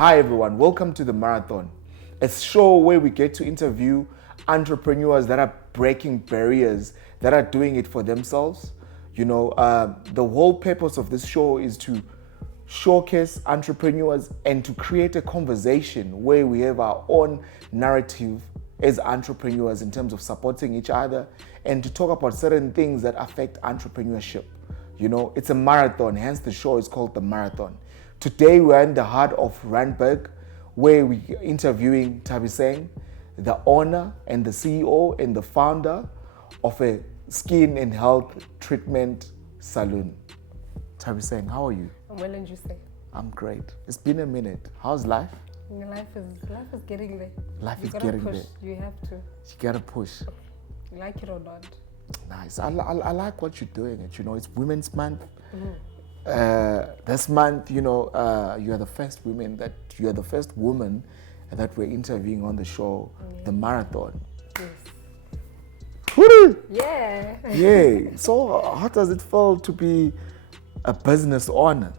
Hi everyone, welcome to The Marathon, a show where we get to interview entrepreneurs that are breaking barriers, that are doing it for themselves. The whole purpose of this show is to showcase entrepreneurs and to create a conversation where we have our own narrative as entrepreneurs in terms of supporting each other and to talk about certain things that affect entrepreneurship. It's a marathon, hence the show is called The Marathon. Today we're in the heart of Randburg, where we're interviewing Nthabiseng, the owner and the CEO and the founder of a skin and health treatment salon. Nthabiseng, how are you? I'm well, and you say? I'm great. It's been a minute. How's life? Life is getting there. Life You is gotta getting push. there. You have to. You gotta push. Like it or not. Nice. I like what you're doing. It's Women's Month. This month, you are the first woman that we're interviewing on the show, The Marathon. Yes. Woo! Yeah. Yeah. So how does it feel to be a business owner?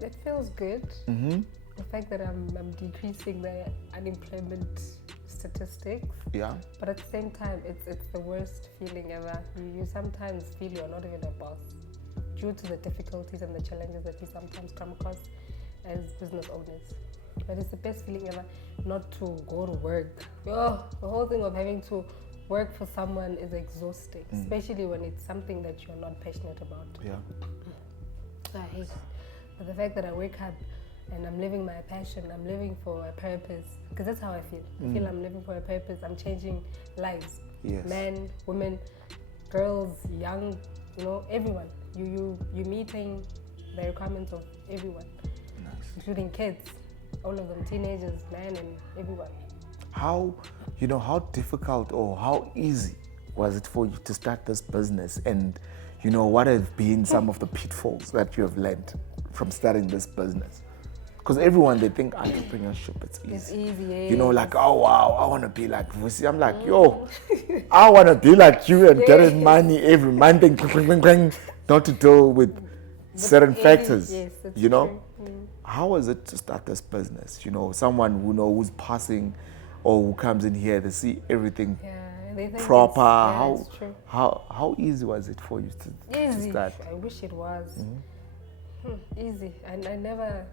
It feels good. Mm-hmm. The fact that I'm decreasing the unemployment statistics. Yeah. But at the same time, it's the worst feeling ever. You sometimes feel you're not even a boss due to the difficulties and the challenges that you sometimes come across as business owners. But it's the best feeling ever not to go to work. The whole thing of having to work for someone is exhausting, especially when it's something that you're not passionate about. Yeah. I hate it. But the fact that I wake up and I'm living my passion, I'm living for a purpose, because that's how I feel. I feel I'm living for a purpose, I'm changing lives. Yes. Men, women, girls, young, everyone. You meeting the requirements of everyone, including kids, all of them, teenagers, men, and everyone. How difficult or how easy was it for you to start this business? And, what have been some of the pitfalls that you have learned from starting this business? Because everyone, they think entrepreneurship, it's easy. It's easy, yeah. Like, oh wow, I want to be like Vusi. I'm like, yo, I want to be like you and getting money every month and not to deal with certain factors. Yes, that's true. How was it to start this business? Someone who's passing or who comes in here, they see everything they think proper. It's true. How easy was it for you to start? I wish it was easy. And I never,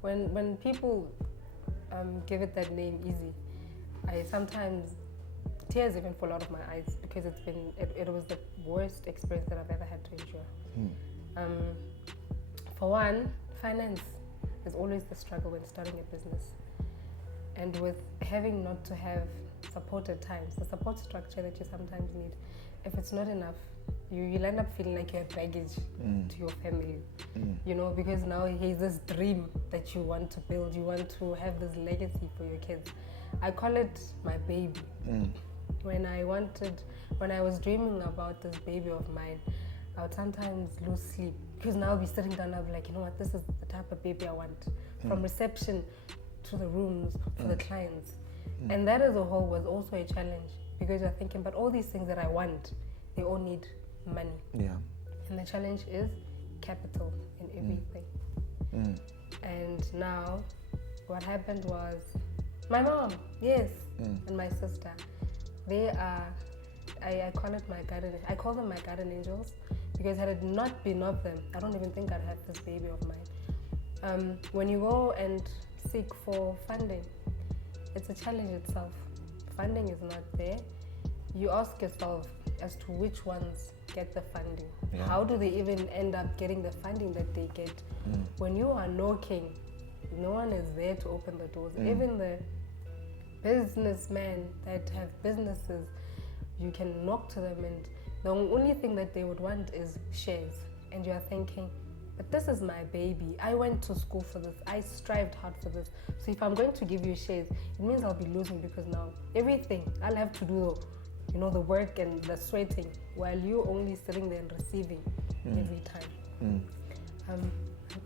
when people give it that name, easy, I sometimes tears even fall out of my eyes because it was the worst experience that I've ever had to endure. For one, finance is always the struggle when starting a business, and with having not to have support at times, the support structure that you sometimes need, if it's not enough, you'll end up feeling like you have baggage to your family, because now here's this dream that you want to build, you want to have this legacy for your kids. I call it my baby. When I was dreaming about this baby of mine, I would sometimes lose sleep because now I'll be sitting down and I'll be like, this is the type of baby I want, from reception to the rooms, to the clients. And that as a whole was also a challenge because you're thinking, but all these things that I want, they all need money. Yeah. And the challenge is capital in everything. And now what happened was my mom, and my sister, they are, I call it I call them my garden angels, because had it not been of them, I don't even think I'd have this baby of mine. When you go and seek for funding, it's a challenge itself. Funding is not there. You ask yourself as to which ones get the funding. Yeah. How do they even end up getting the funding that they get? When you are knocking, no one is there to open the doors. Even the businessmen that have businesses, you can knock to them and the only thing that they would want is shares. And you are thinking, but this is my baby. I went to school for this. I strived hard for this. So if I'm going to give you shares, it means I'll be losing because now everything I'll have to do, the work and the sweating, while you only sitting there and receiving every time.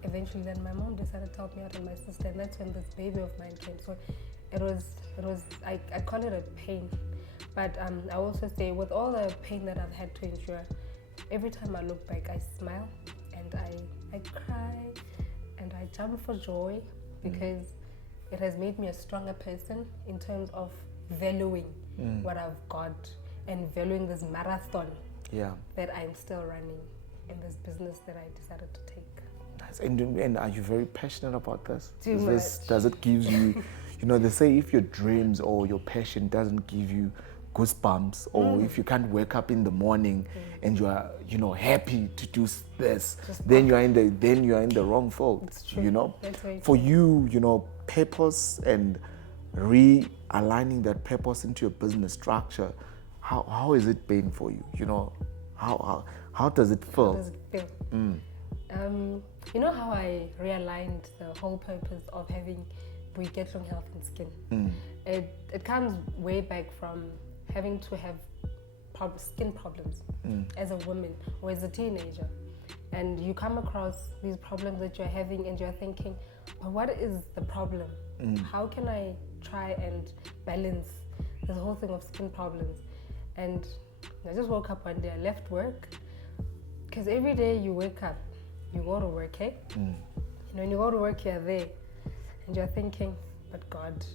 Eventually, then my mom decided to help me out and my sister, and that's when this baby of mine came. So it was. I call it a pain, but I also say with all the pain that I've had to endure, every time I look back, I smile and I cry and I jump for joy because it has made me a stronger person in terms of valuing what I've got and valuing this marathon that I'm still running in this business that I decided to take. Nice. And are you very passionate about this? Too much. Does it give you, they say if your dreams or your passion doesn't give you goosebumps, or if you can't wake up in the morning and you are, happy to do this, then you are in the wrong field. It's true. That's very For true. you, purpose and realigning that purpose into your business structure, how has it been for you? How does it feel? How does it feel? You know how I realigned the whole purpose of having Boiketlong Health and Skin? It comes way back from having to have skin problems as a woman or as a teenager. And you come across these problems that you're having and you're thinking, but what is the problem? How can I try and balance this whole thing of skin problems? And I just woke up one day, I left work, because every day you wake up, you go to work, eh? When you go to work, you're there, and you're thinking, but God,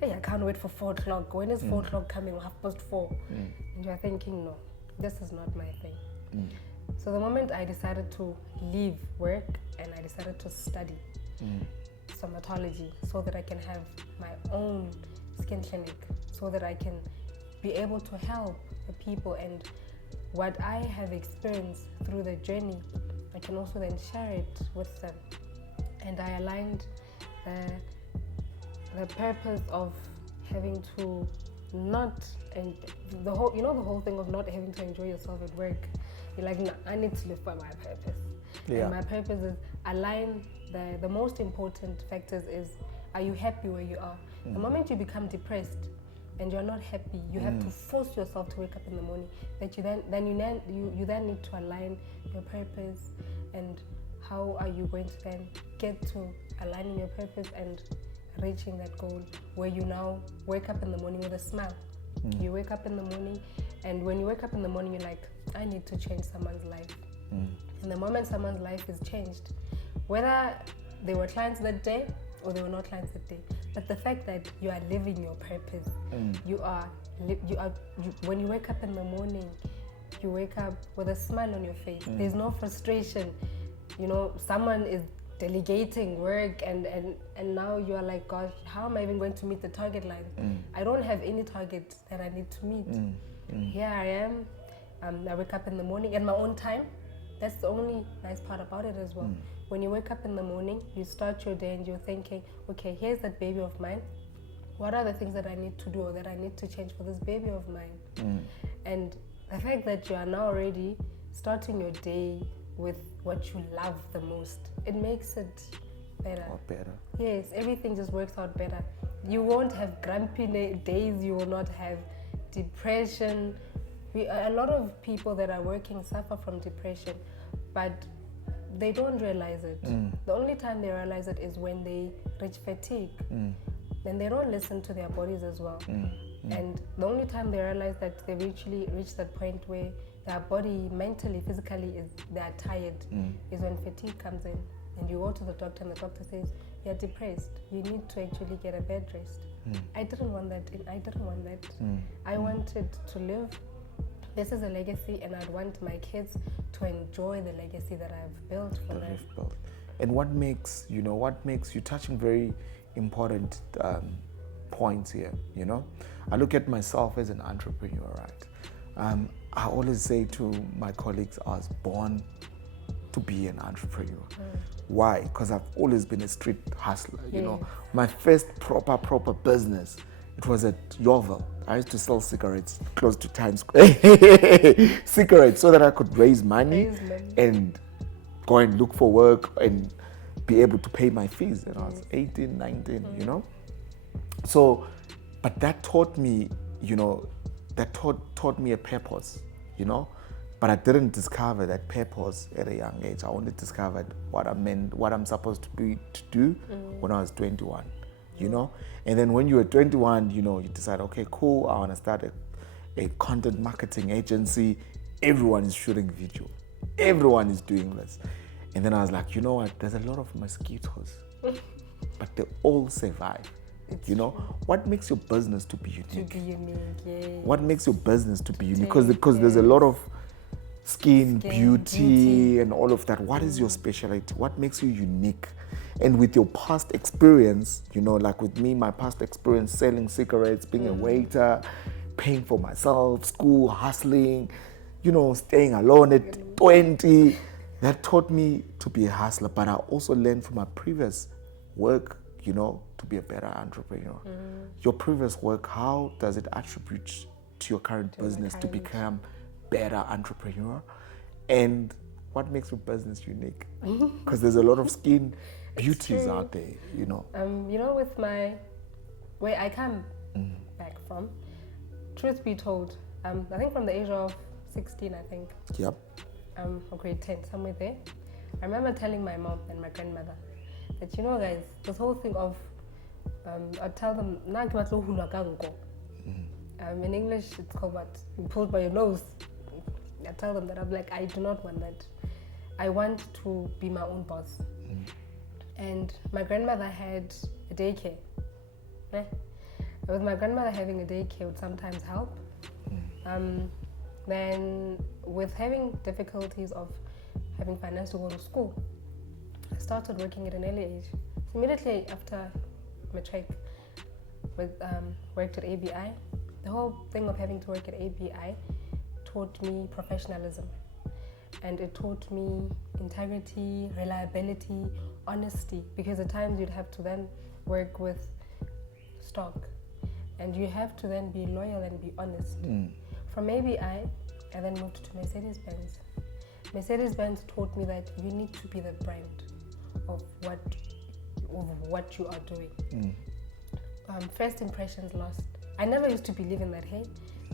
hey, I can't wait for 4 o'clock. When is 4 o'clock coming? 4:30. And you're thinking, no, this is not my thing. So the moment I decided to leave work and I decided to study dermatology so that I can have my own skin clinic, so that I can be able to help the people, and what I have experienced through the journey, I can also then share it with them. And I aligned the purpose of having to not, and the whole thing of not having to enjoy yourself at work. You're like, no, I need to live by my purpose. And my purpose is align the most important factors is, are you happy where you are? The moment you become depressed and you're not happy, you have to force yourself to wake up in the morning. That you then need to align your purpose, and how are you going to then get to aligning your purpose and reaching that goal, where you now wake up in the morning with a smile. You wake up in the morning, and when you wake up in the morning, you're like, I need to change someone's life. And the moment someone's life is changed, whether they were clients that day or they were not clients that day, but the fact that you are living your purpose, when you wake up in the morning, you wake up with a smile on your face. There's no frustration. Someone is delegating work, and now you are like, gosh, how am I even going to meet the target line? I don't have any target that I need to meet. Here I am. I wake up in the morning at my own time. That's the only nice part about it as well. When you wake up in the morning, you start your day and you're thinking, okay, here's that baby of mine. What are the things that I need to do or that I need to change for this baby of mine? And the fact that you are now already starting your day with what you love the most, it makes it better. Yes, everything just works out better. You won't have grumpy days, you will not have depression. A lot of people that are working suffer from depression, but they don't realize it. The only time they realize it is when they reach fatigue. Then they don't listen to their bodies as well. And the only time they realize that they've actually reached that point where their body mentally, physically, they are tired, is when fatigue comes in. And you go to the doctor and the doctor says, you're depressed. You need to actually get a bed rest. I didn't want that. I wanted to live. This is a legacy, and I'd want my kids to enjoy the legacy that I've built for them. And what makes you touching very important points here, I look at myself as an entrepreneur, right? I always say to my colleagues, I was born to be an entrepreneur. Why? Because I've always been a street hustler, My first proper business, it was at Yeovil. I used to sell cigarettes close to Times Square. Cigarettes, so that I could raise money and go and look for work and be able to pay my fees. And I was 18, 19, So, but that taught me, taught me a purpose, But I didn't discover that purpose at a young age. I only discovered what I'm supposed to do when I was 21. And then when you were 21, you decide, okay, cool, I want to start a content marketing agency. Everyone is shooting video. Everyone is doing this. And then I was like, you know what? There's a lot of mosquitoes but they all survive. It's You know, true. what makes your business to be To unique? be unique, yeah. What makes your business to be unique? Take Because there's a lot of skin, Skin, beauty, and all of that. What is your specialty? What makes you unique? And with your past experience, you know, like with me, my past experience selling cigarettes, being a waiter, paying for myself, school, hustling, you know, staying alone at 20, that taught me to be a hustler. But I also learned from my previous work, you know, to be a better entrepreneur. Your previous work, how does it attribute to your current business to become better entrepreneur? And what makes your business unique? Because there's a lot of skin beauties out there, you know. You know, with where I come back from, truth be told, I think from the age of 16, I think. Yep. Or grade 10, somewhere there. I remember telling my mom and my grandmother that, you know, guys, this whole thing of, I tell them, in English, it's called what? You pulled by your nose. I tell them that I'm like, I do not want that. I want to be my own boss. And my grandmother had a daycare. With my grandmother having a daycare would sometimes help. Then with having difficulties of having finance to go to school, I started working at an early age. So immediately after matric, worked at ABI. The whole thing of having to work at ABI taught me professionalism. And it taught me integrity, reliability, honesty, because at times you'd have to then work with stock and you have to then be loyal and be honest. From ABI, I then moved to Mercedes-Benz. Mercedes-Benz taught me that you need to be the brand of what you are doing. First impressions lost. I never used to believe in that, hey,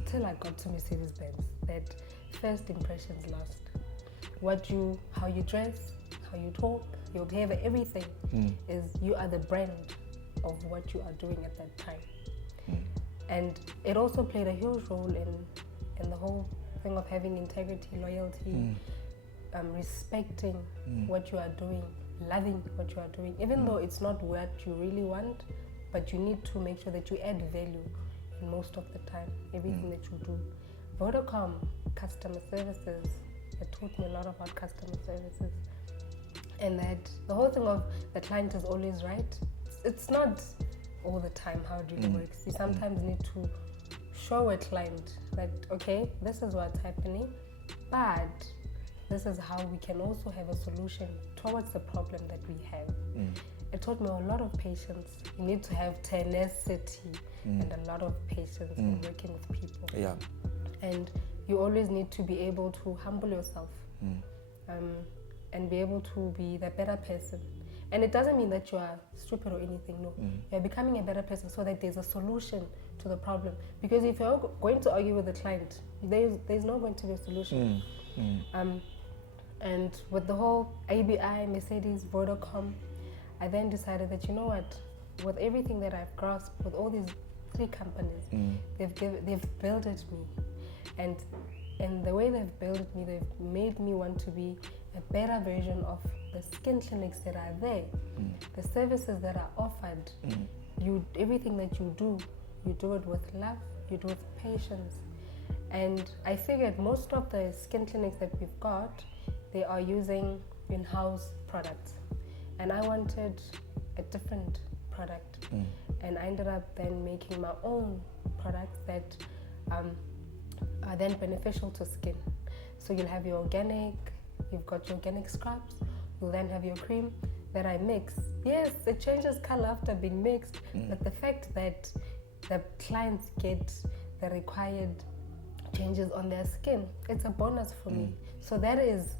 till I got to Mercedes-Benz, that first impressions lost. How you dress, how you talk, your behavior, everything is you are the brand of what you are doing at that time. And it also played a huge role in the whole thing of having integrity, loyalty, respecting what you are doing, loving what you are doing, even though it's not what you really want, but you need to make sure that you add value in most of the time, everything that you do. Vodacom, customer services, it taught me a lot about customer services. And that the whole thing of the client is always right, it's not all the time how it really works. You sometimes need to show a client that, okay, this is what's happening, but this is how we can also have a solution towards the problem that we have. It taught me a lot of patience. You need to have tenacity and a lot of patience in working with people. Yeah. And you always need to be able to humble yourself and be able to be the better person. And it doesn't mean that you are stupid or anything, no. You're becoming a better person so that there's a solution to the problem. Because if you're going to argue with the client, there's not going to be a solution. And with the whole ABI, Mercedes, Vodacom, I then decided that, you know what, with everything that I've grasped, with all these 3 companies, they've builded me. And the way they've built me, they've made me want to be a better version of the skin clinics that are there, the services that are offered. Everything that you do it with love, you do it with patience. And I figured most of the skin clinics that we've got, they are using in-house products. And I wanted a different product. And I ended up then making my own products that are then beneficial to skin. So you'll have your organic, you've got your organic scrubs, you'll then have your cream that I mix. Yes, it changes color after being mixed, but the fact that the clients get the required changes on their skin, it's a bonus for me. So that is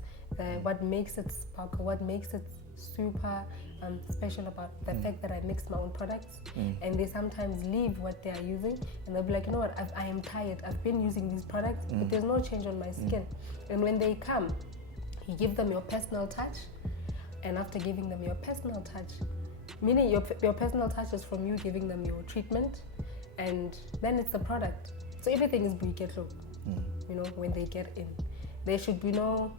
what makes it sparkle, what makes it super special about the fact that I mix my own products. And they sometimes leave what they are using and they'll be like, you know what, I am tired, I've been using these products, but there's no change on my skin. And when they come, you give them your personal touch, and after giving them your personal touch, meaning your personal touch is from you giving them your treatment, and then it's the product. So everything is Boiketlong, you know, when they get in. There should be no,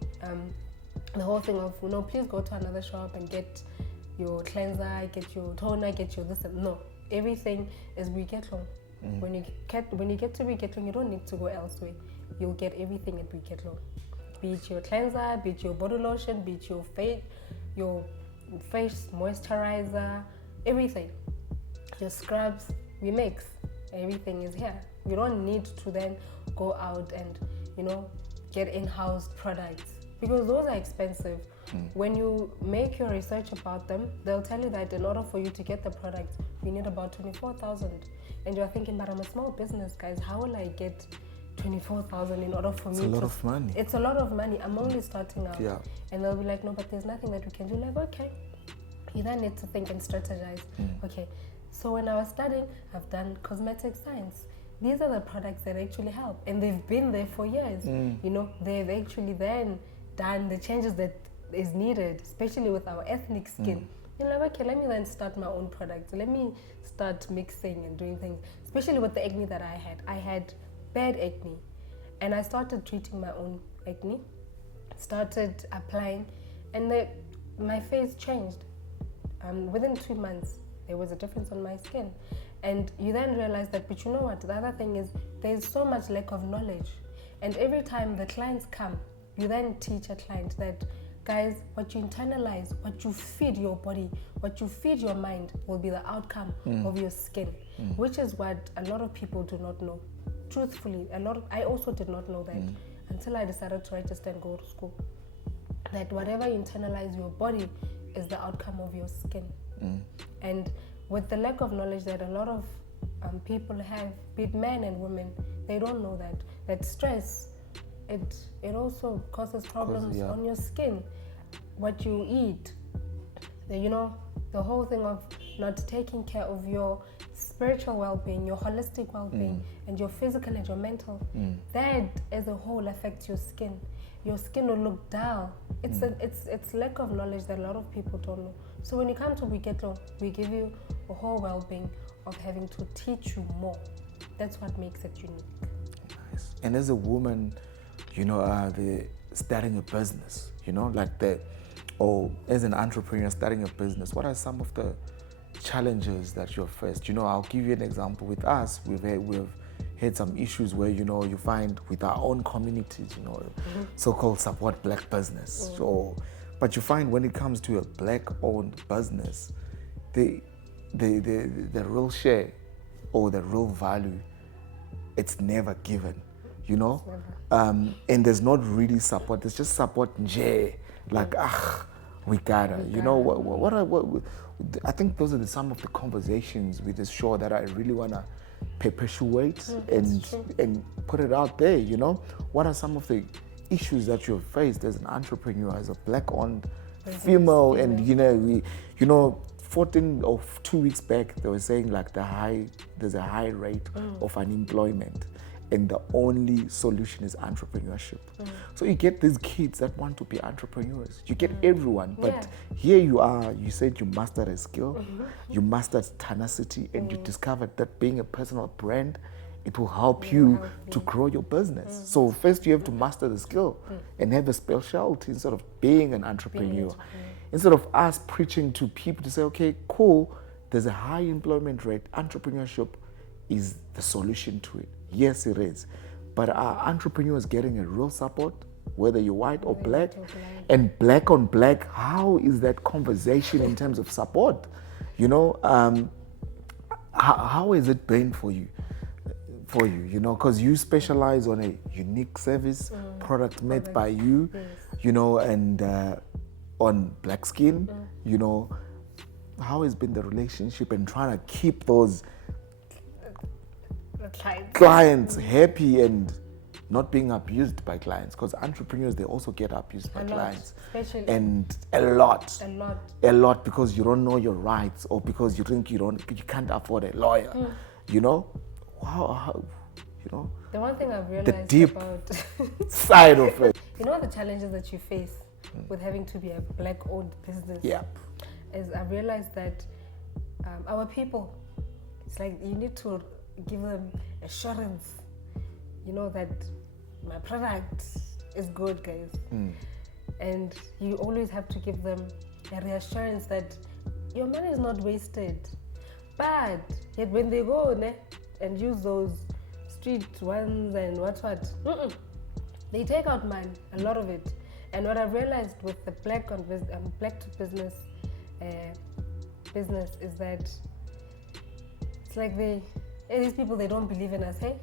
the whole thing of, you know, please go to another shop and get your cleanser, get your toner, get your this. No, everything is Boiketlong. When you get to Boiketlong, you don't need to go elsewhere. You'll get everything at Boiketlong. Be it your cleanser, be it your body lotion, be it your face moisturizer, everything. Your scrubs, we mix. Everything is here. You don't need to then go out and, get in-house products because those are expensive. When you make your research about them, they'll tell you that in order for you to get the products, you need about 24,000. And you're thinking, but I'm a small business, guys. How will I get 24,000 in order for me to... It's a lot of money. It's a lot of money. I'm only starting out. Yeah. And they'll be like, no, but there's nothing that we can do. Like, okay. You then need to think and strategize. Okay. So when I was studying, I've done cosmetic science. These are the products that actually help. And they've been there for years. They've actually then done the changes that is needed, especially with our ethnic skin. Okay, let me then start my own products. Let me start mixing and doing things, especially with the acne that I had. I had bad acne, and I started treating my own acne, started applying, and my face changed. Within 2 months, there was a difference on my skin. And you then realize that, but you know what, the other thing is there's so much lack of knowledge. And every time the clients come, you then teach a client that, guys, what you internalize, what you feed your body, what you feed your mind will be the outcome of your skin, which is what a lot of people do not know. Truthfully, I also did not know that until I decided to register and go to school. That whatever you internalize your body is the outcome of your skin. And with the lack of knowledge that a lot of people have, be it men and women, they don't know that stress, it also causes problems on your skin. What you eat, the whole thing of not taking care of your spiritual well-being, your holistic well-being, and your physical and your mental, that as a whole affects your skin. Your skin will look dull. It's lack of knowledge that a lot of people don't know. So when you come to Boiketlong, we give you a whole well-being of having to teach you more. That's what makes it unique. Nice. And as a woman, starting a business, or as an entrepreneur starting a business, what are some of the challenges that you're faced? I'll give you an example. With us, we've had some issues where, you find with our own communities, so-called support black business. But you find when it comes to a black-owned business, the real share or the real value, it's never given. And there's not really support. There's just support, like, we gotta. What I think those are some of the conversations with this show that I really wanna perpetuate and put it out there. What are some of the issues that you've faced as an entrepreneur, as a black-owned female, and 14 or 2 weeks back they were saying like there's a high rate of unemployment. And the only solution is entrepreneurship. So you get these kids that want to be entrepreneurs. You get everyone, but here you are, you said you mastered a skill, you mastered tenacity, and you discovered that being a personal brand, it will help you to grow your business. So first you have to master the skill and have a specialty instead of being an entrepreneur. Instead of us preaching to people to say, okay, cool, there's a high employment rate, entrepreneurship is the solution to it. Yes, it is. But are entrepreneurs getting a real support, whether you're white or black? And black on black, how is that conversation in terms of support? How has it been for you? Because you specialize on a unique service, product made by you, and on black skin, how has been the relationship and trying to keep those clients happy and not being abused by clients? Because entrepreneurs, they also get abused by clients, and a lot because you don't know your rights, or because you think you can't afford a lawyer. How the one thing I've realized the deep about side of it, the challenges that you face with having to be a black-owned business, is I've realized that our people, it's like you need to give them assurance, that my product is good, guys. And you always have to give them a reassurance that your money is not wasted. But yet when they go and use those street ones and what, they take out money, a lot of it. And what I've realized with the black to business business is that it's like these people, they don't believe in us, hey?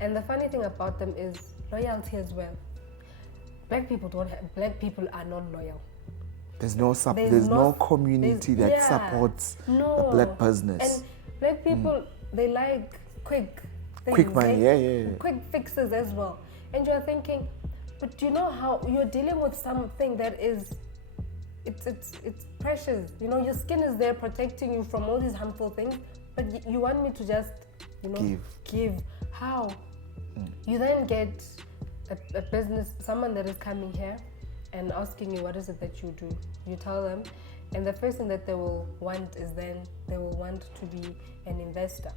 And the funny thing about them is loyalty as well. Black people are not loyal. There's no community that supports a black business. And black people, they like quick things. Quick money, Quick fixes as well. And you're thinking, but you know how you're dealing with something that is, it's precious. You know, your skin is there protecting you from all these harmful things, but you want me to just, give. How? You then get a business, someone that is coming here and asking you, what is it that you do? You tell them, and the first thing that they will want is then they will want to be an investor.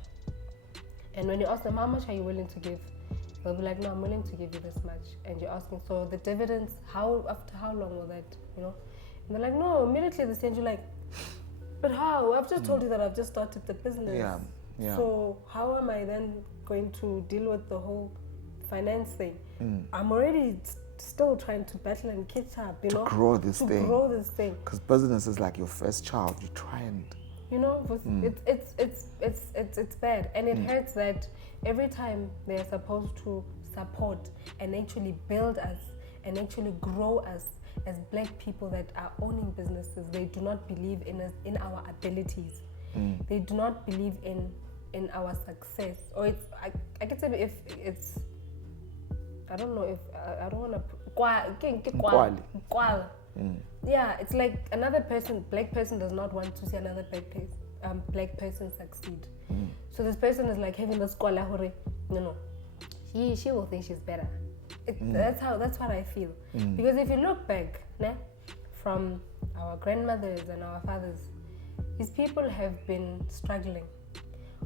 And when you ask them, how much are you willing to give? They'll be like, no, I'm willing to give you this much. And you're asking, so the dividends, after how long will that, And they're like, no, immediately they send you like, but how? I've just told you that I've just started the business. Yeah. So how am I then going to deal with the whole finance thing? I'm already still trying to battle and catch up, to grow this thing. Because business is like your first child. You try and it's bad, and it hurts that every time they're supposed to support and actually build us and actually grow us as black people that are owning businesses, they do not believe in our abilities. They do not believe in our success. Or I can say if it's, I don't know if I don't want to yeah, it's like another person, black person does not want to see another black person succeed. So this person is like having the scholar hore. No, she will think she's better. That's what I feel. Because if you look back, from our grandmothers and our fathers, these people have been struggling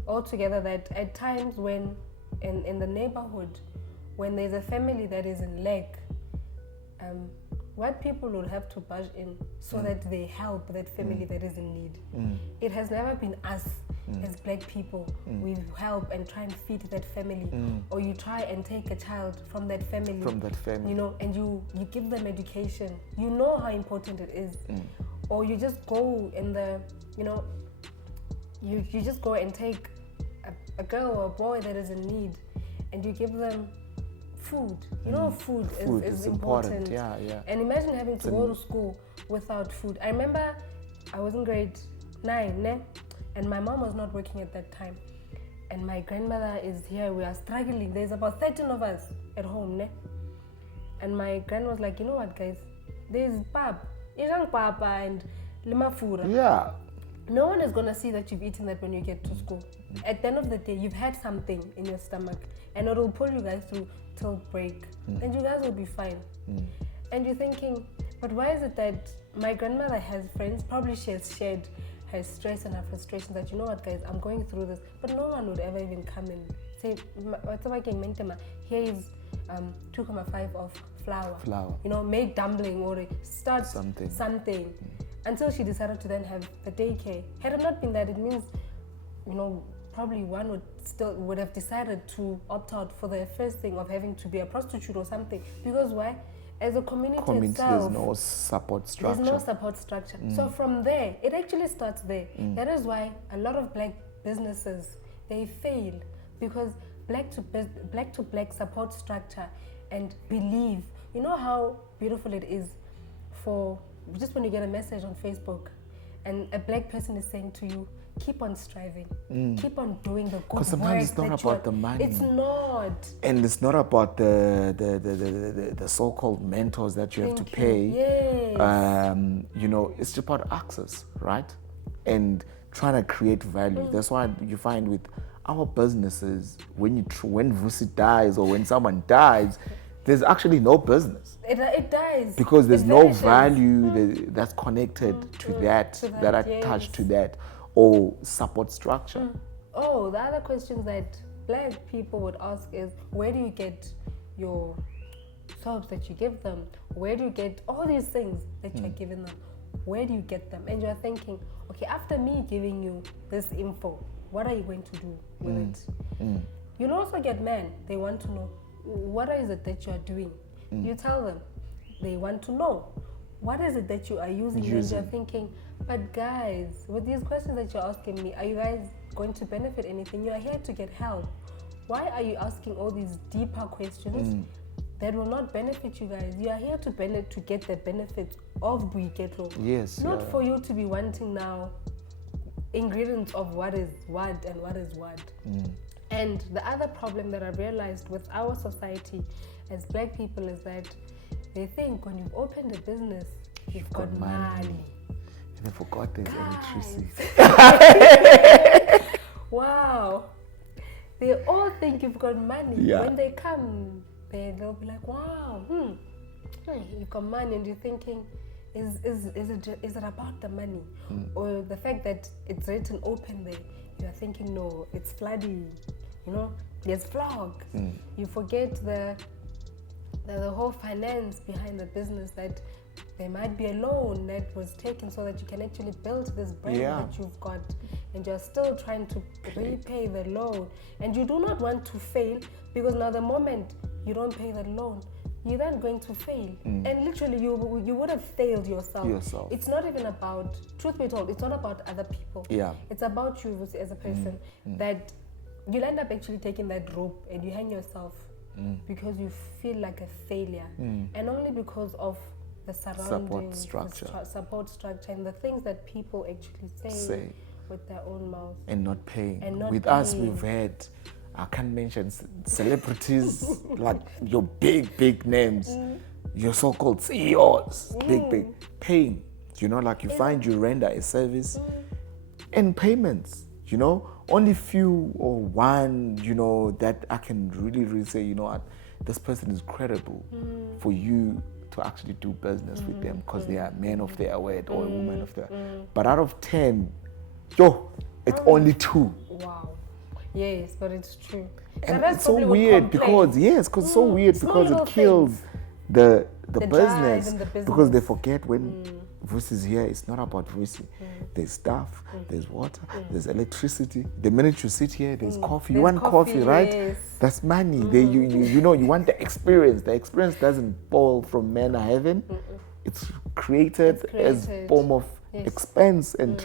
altogether. That at times when in the neighborhood, when there's a family that is in lack, white people will have to barge in so that they help that family that is in need. It has never been us as black people. We help and try and feed that family, or you try and take a child from that family. And you give them education. You know how important it is. Or you just go in the, you just go and take a girl or a boy that is in need, and you give them food. Food is important. Yeah. And imagine having to go to school without food. I remember I was in grade 9, and my mom was not working at that time. And my grandmother is here. We are struggling. There's about 13 of us at home, And my grandma was like, you know what, guys? There's pap, and limafura. Yeah. No one is gonna see that you've eaten that when you get to school. At the end of the day, you've had something in your stomach, and it will pull you guys through till break, and you guys will be fine. And you're thinking, but why is it that my grandmother has friends? Probably she has shared her stress and her frustration that, you know what, guys, I'm going through this, but no one would ever even come and say, here is 2.5 of flour. Make dumpling or start something. Until she decided to then have the daycare. Had it not been that, it means, probably one would have decided to opt out for the first thing of having to be a prostitute or something. Because why? As a community itself, there's no support structure. So from there, it actually starts there. That is why a lot of black businesses, they fail, because black to black support structure and believe. You know how beautiful it is for just when you get a message on Facebook and a black person is saying to you, keep on striving, keep on doing the good work. Because sometimes it's not about the money. It's not. And it's not about the so-called mentors that you have to pay. Yes. It's about access, right? And trying to create value. That's why you find with our businesses, when Vusi dies or when someone dies, there's actually no business. It dies. Because there's no value that's connected to that attached to that, or support structure. Oh, the other questions that black people would ask is, where do you get your soaps that you give them? Where do you get all these things that you're giving them? where do you get them? And you're thinking, okay, after me giving you this info, what are you going to do with it? You'll also get men. They want to know, what is it that you're doing? You tell them. They want to know, what is it that you are using? And you're thinking, but guys, with these questions that you're asking me, are you guys going to benefit anything? You are here to get help. Why are you asking all these deeper questions that will not benefit you guys? You are here to get the benefits of Boiketlong. Yes. Not for you to be wanting now ingredients of what is what and what is what. And the other problem that I realized with our society as black people is that they think when you've opened a business, you've got money. And they forgot there's electricity. Wow. They all think you've got money. Yeah. When they come, they'll be like, wow, you've got money. And you're thinking, is it about the money? Or the fact that it's written open there, you're thinking, no, it's flooding. There's flog. You forget the whole finance behind the business, that there might be a loan that was taken so that you can actually build this brand that you've got, and you're still trying to repay the loan, and you do not want to fail, because now the moment you don't pay the loan, you're then going to fail. And literally you would have failed yourself. It's not even about, truth be told, it's not about other people. It's about you as a person, that you'll end up actually taking that rope and you hang yourself because you feel like a failure, and only because of the surroundings, support structure, and the things that people actually say with their own mouth, and not paying. With us, we've had, I can't mention celebrities like your big names, your so-called CEOs, big paying. Like you find you render a service and payments. Only few or one, that I can really say, what, this person is credible for you to actually do business with them, because they are men of their word or a woman of their. But out of 10, it's only 2. Wow. Yes, but it's true. And it's so weird because it kills the business, because they forget when Vusi is here, it's not about Vusi. There's staff, there's water, there's electricity. The minute you sit here, there's coffee. You want coffee, right? Yes. That's money. You want the experience. The experience doesn't fall from man or heaven. It's created as form of expense and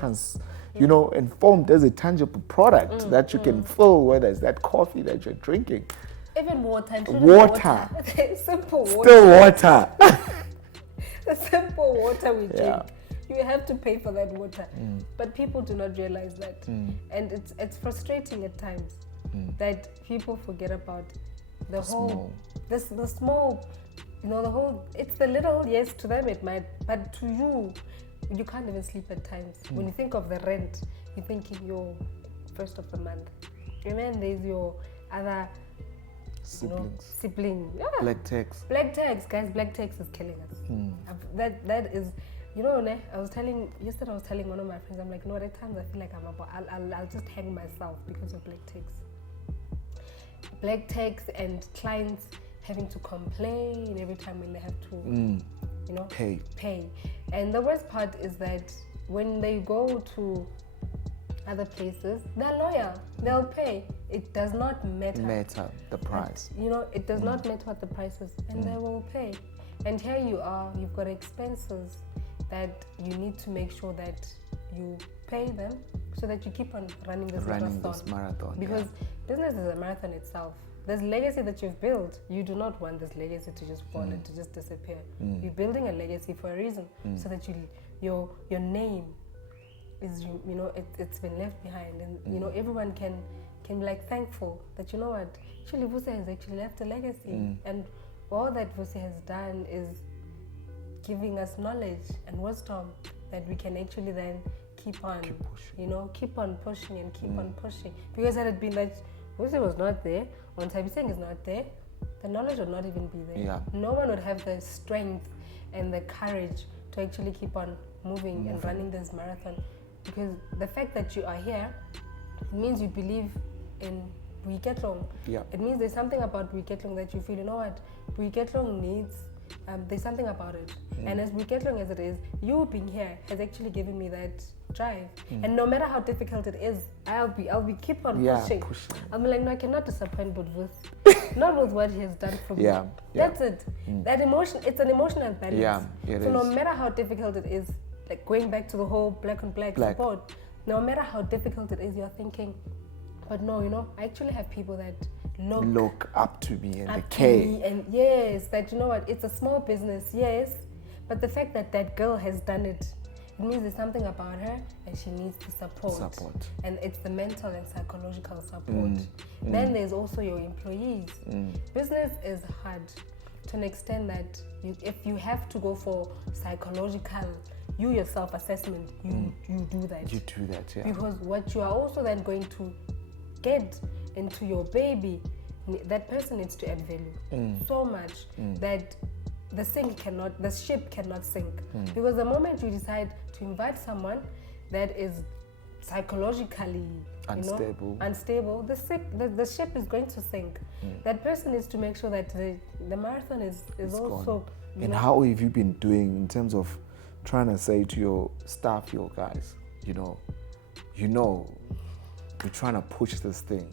and formed as a tangible product that you can fill, whether it's that coffee that you're drinking. Even water. Simple water. Still water. The simple water we drink. You have to pay for that water. But people do not realize that. And it's frustrating at times that people forget about the whole, the small, the whole, it's the little, yes, to them it might, but to you can't even sleep at times. When you think of the rent, you're thinking your first of the month. And then there's your other sibling. Black tax, guys. Black tax is killing us. That is, yesterday I was telling one of my friends, I'm like, no, at times I feel like I'll just hang myself because of black tax and clients having to complain every time when they have to pay. And the worst part is that when they go to other places, they're loyal, they'll pay. It does not matter the price. It does not matter what the price is, and they will pay. And here you are, you've got expenses that you need to make sure that you pay them so that you keep on running this marathon. Because business is a marathon itself. There's legacy that you've built. You do not want this legacy to just fall and to just disappear. You're building a legacy for a reason, so that your name is, it's been left behind, and everyone can be like thankful that, what, actually Vusi has actually left a legacy, and all that Vusi has done is giving us knowledge and wisdom that we can actually then keep on pushing and keep on pushing. Because had it been that Vusi was not there, or Nthabiseng is not there, the knowledge would not even be there. No one would have the strength and the courage to actually keep on moving and running this marathon. Because the fact that you are here, it means you believe in Boiketlong. It means there's something about Boiketlong that you feel, what, Boiketlong needs there's something about it. And as Boiketlong as it is, you being here has actually given me that drive. And no matter how difficult it is, I'll be keep on pushing. I'm like, no, I cannot disappoint Vus. Not with what he has done for me. That's it. That emotion, it's an emotional balance. So no matter how difficult it is, like going back to the whole black on black support, no matter how difficult it is, you're thinking, but no, you know, I actually have people that look up to me and they care. And yes, that, you know what, it's a small business, yes, but the fact that that girl has done it, it means there's something about her and she needs the support. And it's the mental and psychological support. Then there's also your employees. Business is hard to an extent that if you have to go for psychological, you yourself assessment, you do that. You do that, yeah. Because what you are also then going to get into your baby, that person needs to add value so much that the ship cannot sink. Because the moment you decide to invite someone that is psychologically unstable, the ship is going to sink. That person needs to make sure that the marathon is also. And how have you been doing in terms of trying to say to your staff, your guys, you know, we're trying to push this thing?